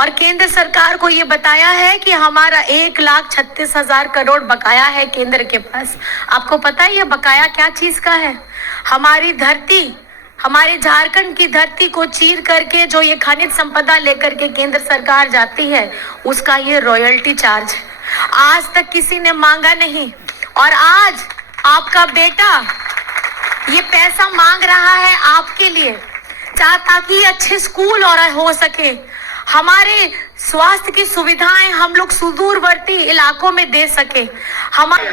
और केंद्र सरकार को ये बताया है कि हमारा 1,36,000 करोड़ बकाया है केंद्र के पास। आपको पता है ये बकाया क्या चीज का है? हमारी धरती, हमारे झारखंड की धरती को चीर करके जो ये खनिज संपदा लेकर के केंद्र सरकार जाती है, उसका ये रॉयल्टी चार्ज आज तक किसी ने मांगा नहीं। और आज आपका बेटा ये पैसा मांग रहा है आपके लिए, ताकि अच्छे स्कूल और हो सके, हमारे स्वास्थ्य की सुविधाएं हम लोग सुदूरवर्ती इलाकों में दे सके। हमारे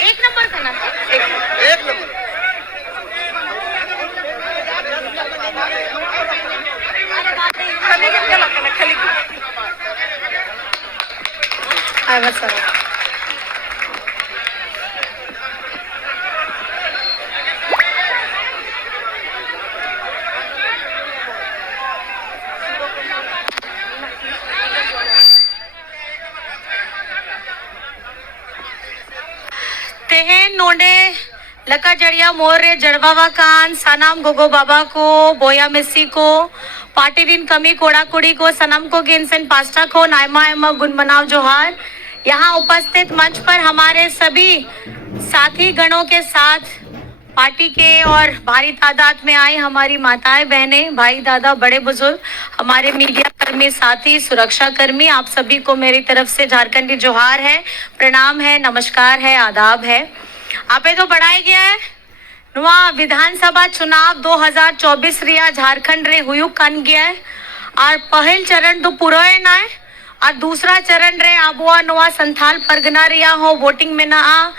एक नंबर का ना एक नंबर तेहन नोडे लका जड़िया मोरे जड़वावा कान सनाम गोगो बाबा को बोया मिस्सी को पाटिरिन कमी कोड़ा कुड़ी को सनम को गेंसन पास्टा को नायमा एमा गुन मनाव जोहार। यहाँ उपस्थित मंच पर हमारे सभी साथी गणों के साथ पार्टी के और भारी तादाद में आई हमारी माताएं, बहनें, भाई, दादा, बड़े बुजुर्ग, हमारे मीडिया कर्मी, साथी, सुरक्षा कर्मी, आप सभी को मेरी तरफ से झारखंडी जोहार है, प्रणाम है, नमस्कार है, आदाब है। आपे तो बढ़ाया गया है नुआ विधानसभा चुनाव 2024 रिया झारखंड रे हुयुक कान गया है और पहल चरण तो पूरा है ना है और दूसरा चरण रे आबुआ नुआ संथाल परगना रिया हो वोटिंग में ना आ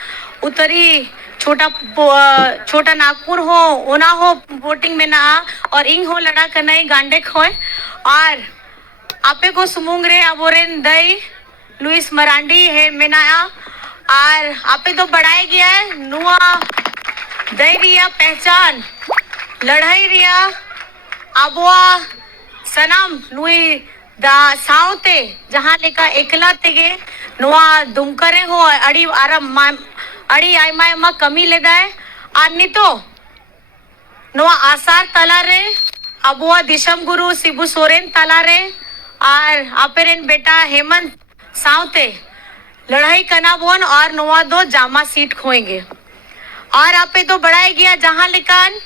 उतरी छोटा नागपुर हो ओना हो वोटिंग में ना आ और इंग हो लड़ा कनाई गांडेक हो और आपे को सुमुंग रे अबोरेन दई लुइस मरांडी है मेना और आपे तो बढ़ाया गया है नुआ दई रिया पहचान लड़ाई रिया आबुआ सनम नुई दा साउते जहां लेका एकला तेगे नुआ दुमकरे हो अड़ी आराम अड़ी आई माय मा कमी लेदा है आनी तो नुआ आसार तला रे आबुआ दिशम गुरु शिबू सोरेन तला रे और आपेरेन बेटा हेमंत साउते लड़ाई कना बोन और नुआ दो जामा सीट खोएंगे। और आपे तो बढ़ाया गया जहां लिकान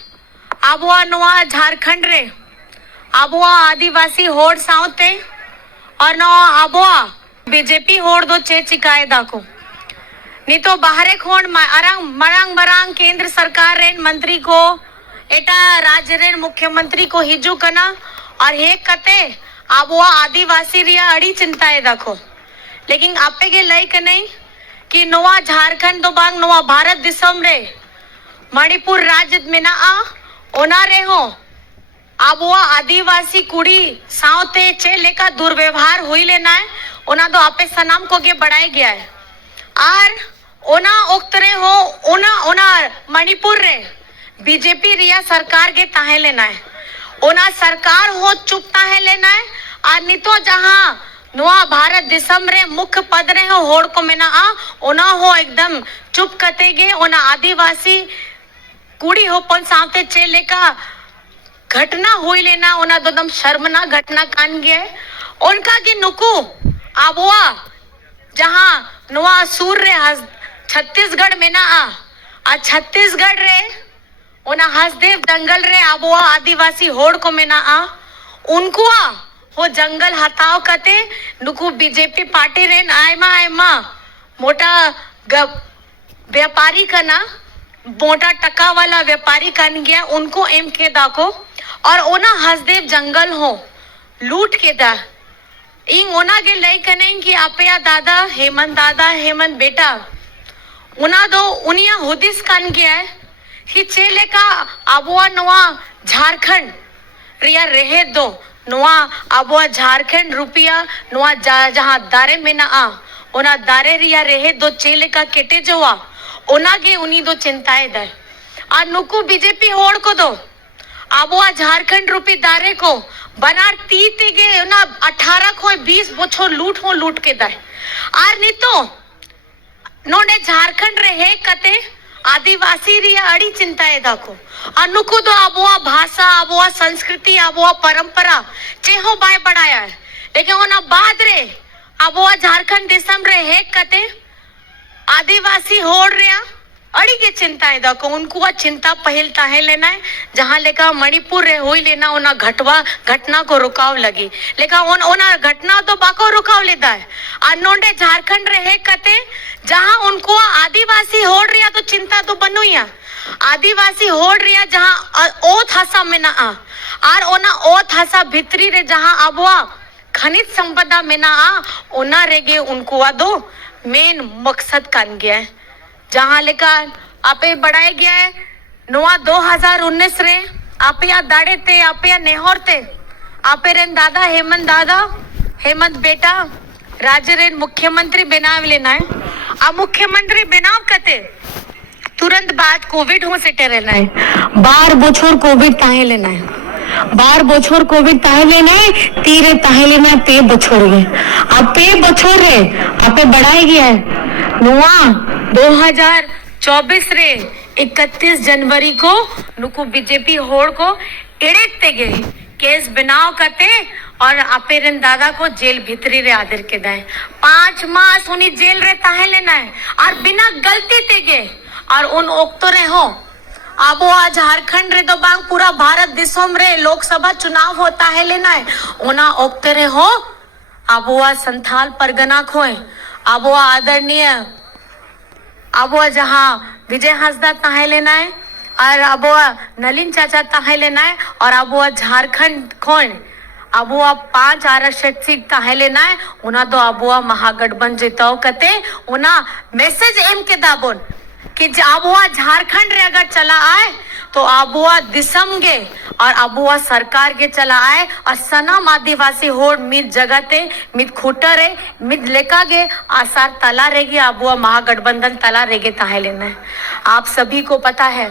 आबुआ नुआ झारखंड रे आबुआ आदिवासी होड़ साउते और नुआ आबुआ बीजेपी होड़ दो चे चिकाए दाको नहीं तो बाहरे खोड़ मरांग मरांग केंद्र सरकार रेन मंत्री को एटा राज्य रेन मुख्यमंत्री को हिजू कना और हे कते आबुआ आदिवासी रिया अड़ी चिंताए दाखो। लेकिन आपे के लई के नहीं कि नोआ झारखंड तो बांग नोआ भारत दिसम रे मणिपुर राज्य में ना आ ओना रे हो आबुआ आदिवासी कुड़ी सावते चे लेका दुर्व्यवहार हुई लेना है ओना तो आपे सनाम को के बढ़ाया गया है और ओना उक्तरे हो ओना मणिपुर रे बीजेपी रिया सरकार के ताहे लेना है ओना सरकार हो चुप ताहे लेना है और नहीं तो जहाँ नुआ भारत दिसम रे मुख्य पद रे हो होड़ को में ना आ ओना हो एकदम चुप कतेगे ओना आदिवासी कुड़ी हो पन सामते चेले का घटना हुई लेना ओना तो एकदम शर्मनाक घटना कान गया है उनका की नुकू आबुआ जहाँ नुआ सूर रे छत्तीसगढ़ में ना आ छत्तीसगढ़ रे ओना हसदेव जंगल रे आबुआ आदिवासी होड़ को में ना आ उनको हो जंगल हटाओ कते नुकू बीजेपी पार्टी रे आयमा मोटा व्यापारी का ना मोटा टका वाला व्यापारी कन गया उनको एम के दाको और ओना हसदेव जंगल हो लूट के दा इंग ओना के लई कने कि आपया दादा हेमंत बेटा उना दो उनिया हुदिस कन गया है कि चेले का आबुआ नुआ झारखंड रिया रहे दो नुआ आबुआ झारखंड रुपया नुआ जहाँ दारे में ना आ ओना दारे रिया रहे दो चेले का केटे जोआ ओना के उन्हीं दो चिंताएं दे आ नुकू बीजेपी होड़ को दो आबुआ झारखंड रुपी दारे को बनार तीते गे ना 18 को 20 बोछो लूट के दे आर नहीं तो नोडे झारखंड रहे कते आदिवासी रिया अड़ी चिंता है दाको अनुको तो आबोआ भाषा आबोआ संस्कृति आबोआ परंपरा चेहो बाय बढ़ाया है लेकिन ओना बाद रे आबोआ झारखंड देशम रे हे कते आदिवासी होड़ रिया अड़ी के चिंता है दाको उनको चिंता पहल ताहे लेना है जहां लेका मणिपुर रे होई लेना ओना घटना को रुकाव लगी लेकिन ओना घटना तो बाको रुकाव लेता है अनोंडे झारखंड रे है कते जहां उनको आदिवासी होड़ रिया तो चिंता तो बनुया आदिवासी होड़ रिया जहां ओ थासा में ना आर ओना ओ थासा भितरी रे जहां अबवा खनिज संपदा में ना ओना रेगे उनको दो मेन मकसद कान गया है जहां लेकर आपे बढ़ाया गया है नुआ 2019 रे आपे या दाड़े ते आपे या नेहोर ते आपे रेन दादा हेमंत बेटा राज्य रेन मुख्यमंत्री बनाव लेना है आ मुख्यमंत्री बनाव कते तुरंत बाद कोविड हो सेटे रहना है 12 बछर कोविड ताहे लेना है 12 बछर कोविड ताहे लेना है तीरे ताहे लेना है पे बछर रे आपे बछर रे आपे बढ़ाया गया है नुआ 2024 रे 31 जनवरी को नुको बीजेपी होड़ को एड़ेते गए केस बनाव करते और अपेरन दादा को जेल भीतरी रे आदर के दाए 5 मास उन्हीं जेल रे ताहे लेना है और बिना गलती ते गए और उन ओक्तो रे हो आबो आज झारखंड रे तो बांग पूरा भारत दिसोम रे लोकसभा चुनाव होता है लेना है ओना ओक्तो रे हो आबो आज संथाल परगना खोए आबो आदरणीय आबो जहाँ विजय हंसदा ताहे लेना है और आबो नलिन चाचा ताहे लेना है और आबो झारखंड खोन आबो 5 आरक्षित सीट ताहे लेना है उना तो आबो महागठबंधन जिताओ कते उना मैसेज एम के दाबोन कि आबो झारखंड रे अगर चला आए तो आबो दिसम गे और आबो सरकार के चला आए और सनम आदिवासी होड़ मित जगते मित खूटर है मित लेका गे आसार तला रहेगी आबो महागठबंधन तला रहेगे ताहे लेना है आप सभी को पता है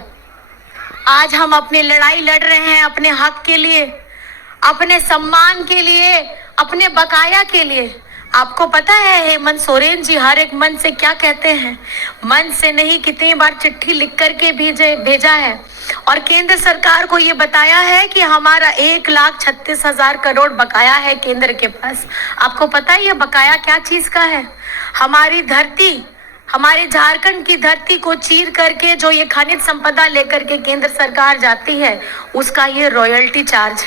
आज हम अपनी लड़ाई लड़ रहे हैं अपने हक के लिए अपने सम्मान के लिए अपने बकाया के लिए आपको पता है हेमंत सोरेन जी हर एक मन से क्या कहते हैं मन से नहीं कितनी बार चिट्ठी लिख करके भेजा है और केंद्र सरकार को ये बताया है कि हमारा 1,36,000 करोड़ बकाया है केंद्र के पास आपको पता है ये बकाया क्या चीज का है हमारी धरती हमारे झारखंड की धरती को चीर करके जो ये खनिज संपदा लेकर के केंद्र सरकार जाती है उसका ये रॉयल्टी चार्ज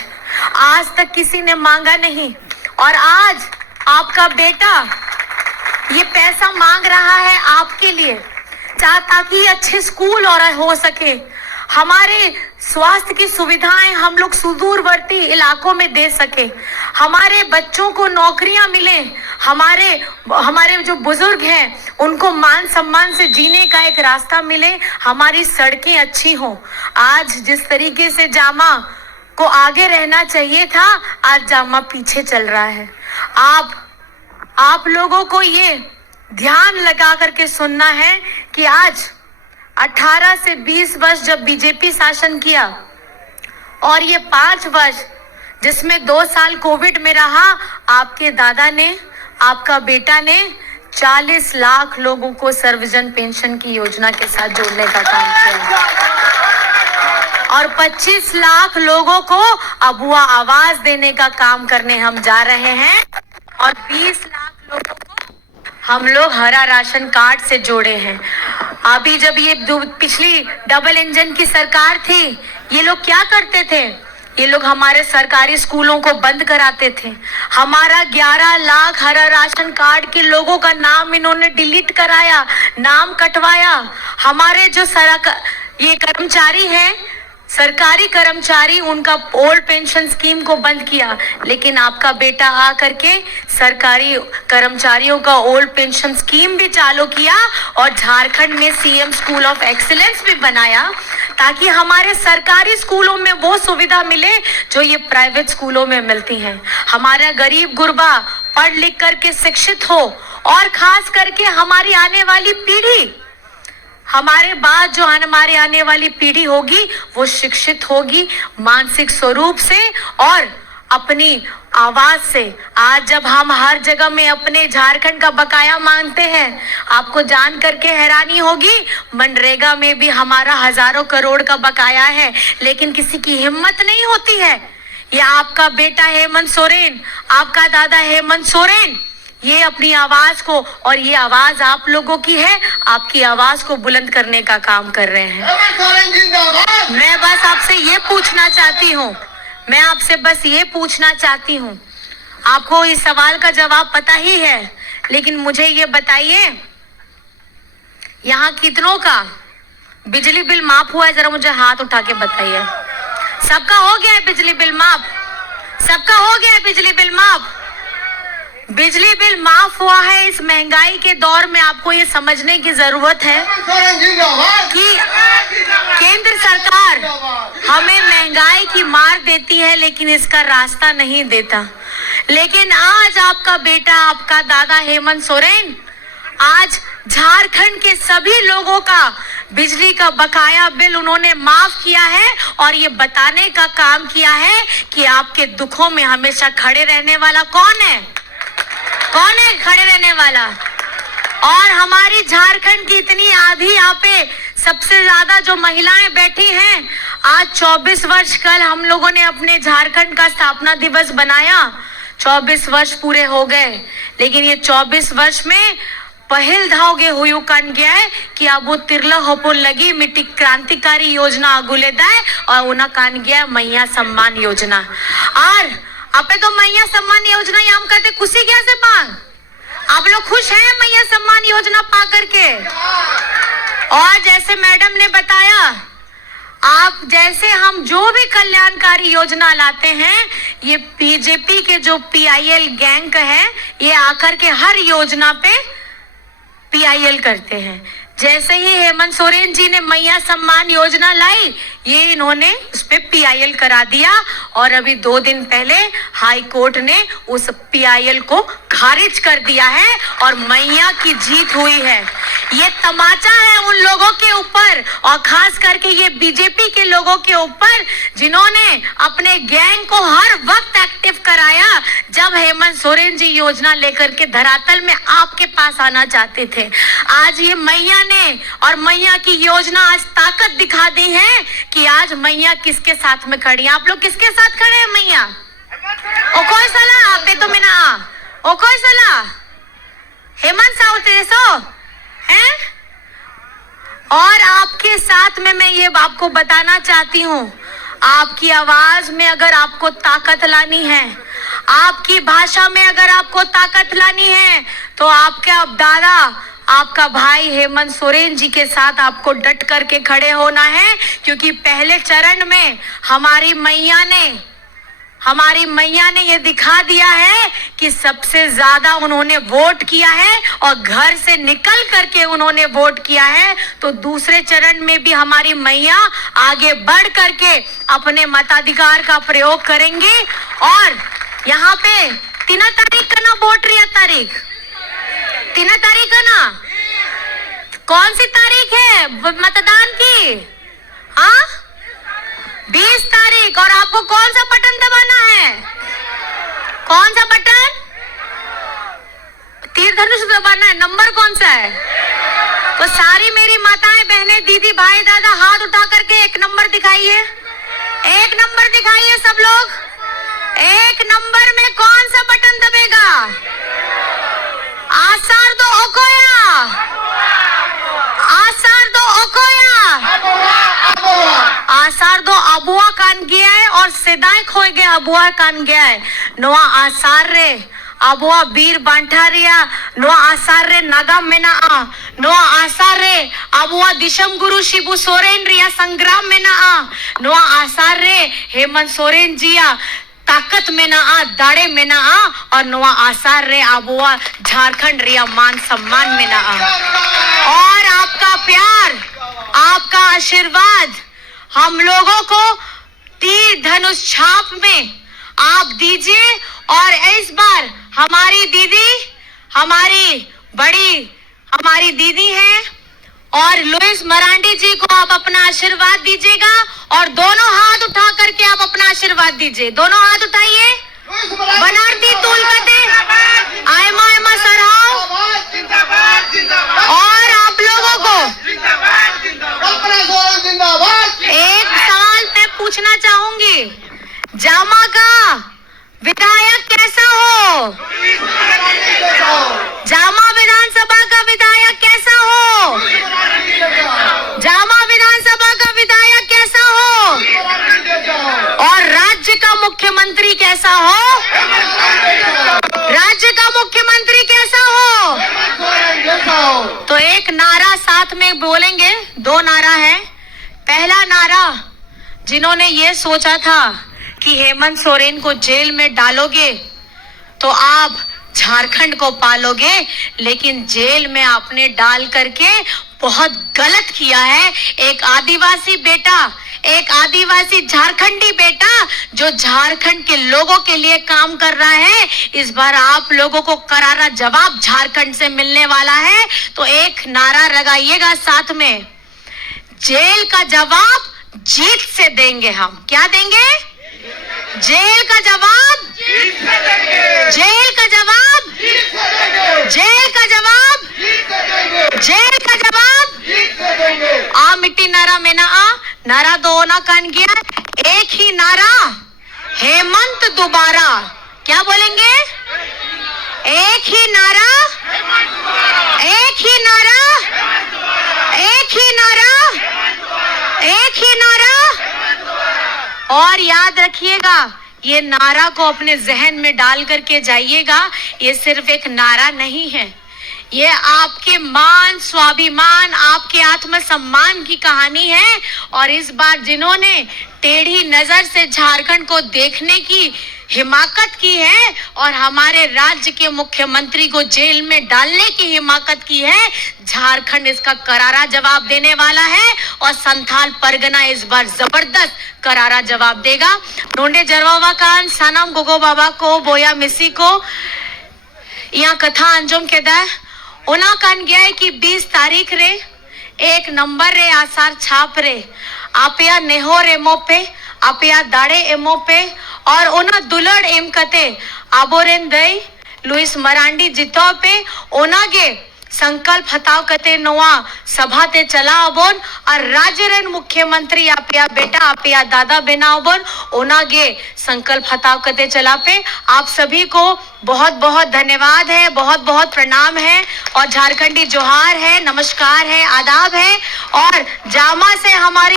आज तक किसी ने मांगा नहीं और आज आपका बेटा ये पैसा मांग रहा है आपके लिए ताकि अच्छे स्कूल और हो सके हमारे स्वास्थ्य की सुविधाएं हम लोग सुदूरवर्ती इलाकों में दे सके हमारे बच्चों को नौकरियां मिले हमारे जो बुजुर्ग हैं उनको मान सम्मान से जीने का एक रास्ता मिले हमारी सड़कें अच्छी हो आज जिस तरीके से जामा को आगे रहना चाहिए था आज जामा पीछे चल रहा है आप लोगों को ये ध्यान लगा करके सुनना है कि आज 18 से 20 वर्ष जब बीजेपी शासन किया और ये 5 वर्ष जिसमें 2 साल कोविड में रहा आपके दादा ने आपका बेटा ने 40 लाख लोगों को सर्वजन पेंशन की योजना के साथ जोड़ने का काम किया और 25 लाख लोगों को अबुआ आवाज देने का काम करने हम जा रहे हैं और 20 लाख लोगों को हम लोग हरा राशन कार्ड से जोड़े हैं। अभी जब ये पिछली डबल इंजन की सरकार थी ये लोग क्या करते थे ये लोग हमारे सरकारी स्कूलों को बंद कराते थे हमारा 11 लाख हरा राशन कार्ड के लोगों का नाम इन्होंने डिलीट कराया नाम कटवाया हमारे जो ये कर्मचारी हैं सरकारी कर्मचारी उनका ओल्ड पेंशन स्कीम को बंद किया लेकिन आपका बेटा आ करके सरकारी कर्मचारियों का ओल्ड पेंशन स्कीम भी चालू किया और झारखंड में सीएम स्कूल ऑफ एक्सीलेंस भी बनाया ताकि हमारे सरकारी स्कूलों में वो सुविधा मिले जो ये प्राइवेट स्कूलों में मिलती हैं हमारा गरीब गुरबा पढ़ लिख करके शिक्षित हो और खास करके हमारी आने वाली पीढ़ी हमारे बाद जो हमारे आने वाली पीढ़ी होगी वो शिक्षित होगी मानसिक स्वरूप से और अपनी आवाज से। आज जब हम हर जगह में अपने झारखंड का बकाया मांगते हैं, आपको जान करके हैरानी होगी, मनरेगा में भी हमारा हजारों करोड़ का बकाया है, लेकिन किसी की हिम्मत नहीं होती है। ये आपका बेटा हेमंत सोरेन, आपका दादा हेमंत सोरेन, ये अपनी आवाज को, और ये आवाज आप लोगों की है, आपकी आवाज को बुलंद करने का काम कर रहे हैं। मैं बस आपसे ये पूछना चाहती हूँ, मैं आपसे बस ये पूछना चाहती हूँ, आपको इस सवाल का जवाब पता ही है, लेकिन मुझे ये बताइए, यहाँ कितनों का बिजली बिल माफ हुआ है? जरा मुझे हाथ उठा के बताइए। सबका हो गया है बिजली बिल माफ? सबका हो गया है बिजली बिल माफ? बिजली बिल माफ हुआ है। इस महंगाई के दौर में आपको ये समझने की जरूरत है कि केंद्र सरकार हमें महंगाई की मार देती है, लेकिन इसका रास्ता नहीं देता। लेकिन आज आपका बेटा, आपका दादा हेमंत सोरेन आज झारखंड के सभी लोगों का बिजली का बकाया बिल उन्होंने माफ किया है, और ये बताने का काम किया है कि आपके दुखों में हमेशा खड़े रहने वाला कौन है? कौन है खड़े रहने वाला? और हमारी झारखंड की इतनी आधी यहाँ पे सबसे ज्यादा जो महिलाएं बैठी हैं, आज 24 वर्ष, कल हम लोगों ने अपने झारखंड का स्थापना दिवस बनाया, 24 वर्ष पूरे हो गए, लेकिन ये 24 वर्ष में पहल धावगे हुयू कान गया है कि अब वो तिरला होपो लगी मिट्टी क्रांतिकारी योजना आगुले दाए, और उन्हें कान गया मैया सम्मान योजना। और आपे तो मैया सम्मान योजना हम कहते खुशी क्या से पांग? आप लोग खुश हैं मैया सम्मान योजना पा करके? और जैसे मैडम ने बताया, आप जैसे हम जो भी कल्याणकारी योजना लाते हैं, ये बीजेपी के जो PIL गैंग है, ये आकर के हर योजना पे PIL करते हैं। जैसे ही हेमंत सोरेन जी ने मैया सम्मान योजना लाई, ये इन्होंने उस पे PIL करा दिया, और अभी 2 दिन पहले हाई कोर्ट ने उस PIL को खारिज कर दिया है, और मैया की जीत हुई है। ये तमाचा है उन लोगों के ऊपर, और खास करके ये बीजेपी के लोगों के ऊपर, जिन्होंने अपने गैंग को हर वक्त एक्टिव कराया जब हेमंत सोरेन जी योजना लेकर के धरातल में आपके पास आना चाहते थे। आज ये मैया ने और मैया की योजना आज ताकत दिखा दी है कि आज मैया किसके साथ में खड़ी है। आप लोग किसके साथ खड़े हैं? मैया ओ कोई सला आपे तो मिना ओ कोई सला हेमंत साउते सो हैं। और आपके साथ में मैं ये आपको बताना चाहती हूँ, आपकी आवाज में अगर आपको ताकत लानी है, आपकी भाषा में अगर आपको ताकत लानी है, तो आपका दादा, आपका भाई हेमंत सोरेन जी के साथ आपको डट करके खड़े होना है, क्योंकि पहले चरण में हमारी मैया ने ये दिखा दिया है कि सबसे ज्यादा उन्होंने वोट किया है, और घर से निकल करके उन्होंने वोट किया है। तो दूसरे चरण में भी हमारी मैया आगे बढ़ करके अपने मताधिकार का प्रयोग करेंगे। और यहाँ पे 3 तारीख का ना वोट रही तारीख 3 तारीख है ना? कौन सी तारीख है मतदान की? हाँ 20 तारीख। और आपको कौन सा बटन दबाना है? कौन सा बटन? तीर धनुष दबाना है। नंबर कौन सा है? तो सारी मेरी माताएं, बहनें, दीदी, भाई, दादा हाथ उठा करके 1 नंबर दिखाइए। 1 नंबर दिखाइए सब लोग। 1 नंबर में कौन सा बटन दबेगा? आसार दो ओकोया, आसार दो ओकोया, आसार दो अबुआ कान गया है, और सेदाई खोए गए अबुआ कान गया है। नोआ आसार रे अबुआ बीर बांठारिया, नोआ आसार रे नागा मेना आ, नोआ आसार रे अबुआ दिशम गुरु शिबू सोरेन रिया संग्राम में ना आ, नोआ आसार रे हेमंत सोरेन जिया ताकत में ना आ, दाड़े में ना आ, और नोआ आसार रे आबुआ झारखंड रिया मान सम्मान में ना आ। और आपका प्यार, आपका आशीर्वाद हम लोगों को तीर धनुष छाप में आप दीजिए। और इस बार हमारी दीदी, हमारी दीदी है, और लुइस मरांडी जी को आप अपना आशीर्वाद दीजिएगा, और दोनों हाथ उठा करके आप अपना आशीर्वाद दीजिए। दोनों हाथ उठाइए। बनारती तुलकते आयमा आयमा सरहाव। और आप लोगों को एक सवाल मैं पूछना चाहूंगी, जामा का विधायक कैसा हो? जामा विधानसभा का विधायक कैसा हो? जामा विधानसभा का विधायक कैसा हो? और राज्य का मुख्यमंत्री कैसा हो? राज्य का मुख्यमंत्री कैसा हो? तो एक नारा साथ में बोलेंगे, दो नारा है। पहला नारा, जिन्होंने ये सोचा था कि हेमंत सोरेन को जेल में डालोगे तो आप झारखंड को पालोगे, लेकिन जेल में आपने डाल करके बहुत गलत किया है। एक आदिवासी बेटा, एक आदिवासी झारखंडी बेटा जो झारखंड के लोगों के लिए काम कर रहा है, इस बार आप लोगों को करारा जवाब झारखंड से मिलने वाला है। तो एक नारा लगाइएगा साथ में, जेल का जवाब जीत से देंगे हम। क्या देंगे? जेल का जवाब, जेल का जवाब, जेल का जवाब, जेल का जवाब। आ मिट्टी नारा में ना आ, नारा दो ना कान गया, एक ही नारा, हेमंत दोबारा। क्या बोलेंगे? एक ही नारा, एक ही नारा, एक ही नारा, एक ही नारा। और याद रखिएगा, ये नारा को अपने जहन में डाल करके जाइएगा। ये सिर्फ एक नारा नहीं है, ये आपके मान, स्वाभिमान, आपके आत्मसम्मान की कहानी है। और इस बार जिन्होंने टेढ़ी नजर से झारखंड को देखने की हिमाकत की है और हमारे राज्य के मुख्यमंत्री को जेल में डालने की हिमाकत की है, झारखंड इसका करारा जवाब देने वाला है। और संथाल परगना इस बार जबरदस्त करारा जवाब देगा। नोंडे जरवावा कान सानाम गोगो बाबा को, बोया मिसी को यहाँ कथा अंजुम के दा ओना कान गया है कि 20 तारीख रे एक नंबर रे आसार छाप रे आपया नेहो एमो पे, आपया दाड़े एमो पे और ओना दुलड़ एम कते आबोरेन दई लुइस मरांडी जितो पे ओना गे संकल्प हताव कते नोआ सभा ते चला अबोन और राज्य रेन मुख्यमंत्री आपया बेटा आपया दादा बेनाओबोन ओना गे संकल्प हताव कते चला पे। आप सभी को बहुत बहुत धन्यवाद है, बहुत बहुत प्रणाम है और झारखंडी जोहार है, नमस्कार है, आदाब है। और जामा से हमारी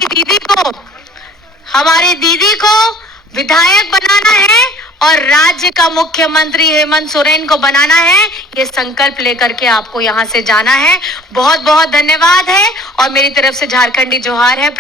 दीदी को विधायक बनाना है और राज्य का मुख्यमंत्री हेमंत सोरेन को बनाना है, ये संकल्प लेकर के आपको यहाँ से जाना है। बहुत बहुत धन्यवाद है और मेरी तरफ से झारखंडी जोहार है।